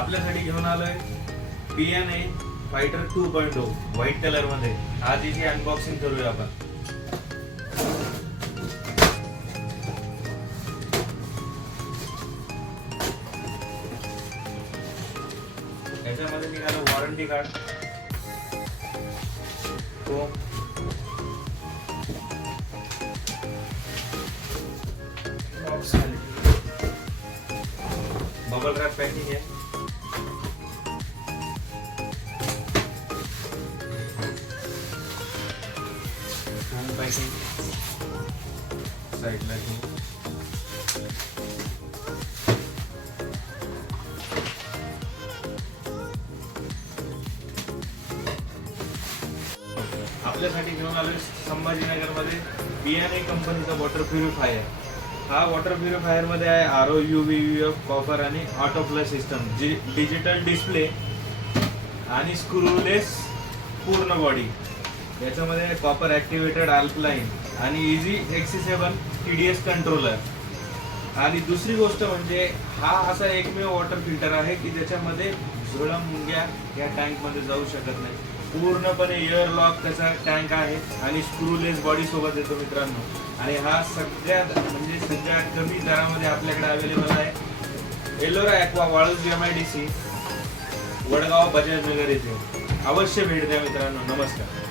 आपल्यासाठी घेऊन आलोय P&A फायटर 2.0 व्हाईट कलर मध्ये। आज याची अनबॉक्सिंग करूया आपण। याच्यामध्ये निघालं वॉरंटी कार्ड, तो बॉक्स खाली बबल रॅप पॅकिंग आहे। पैकिंग साइडला ठेवू। आपल्यासाठी घेऊन आलोय संभाजीनगर मध्ये P&A कंपनीचा वॉटर प्युरिफायर। हा वॉटर प्युरिफायर मध्ये आहे RO UV UF कॉपर आणि ऑटो फ्लश सिस्टम, जी डिजिटल डिस्प्ले आणि स्क्रूलेस पूर्ण बॉडी। याच्यामध्ये कॉपर ऍक्टिव्हेटेड अल्कलाइन आणि इझी एक्सेसिबल TDS कंट्रोलर। आणि दुसरी गोष्ट म्हणजे हा असा एकमेव वॉटर फिल्टर आहे की ज्याच्यामध्ये झुरळ मुंग्या या टँक मध्ये जाऊ शकत नाही। पूर्णपणे एअर लॉक त्याचा टँक आहे आणि स्क्रूलेस बॉडी सोबत येतो मित्रांनो। आणि हा सगळ्यात कमी दरामध्ये आपल्याकडे अवेलेबल आहे एलोरा ॲक्वा, वाळूज MIDC, वडगाव, बजाज नगर येथे। अवश्य भेट द्या मित्रांनो। नमस्कार।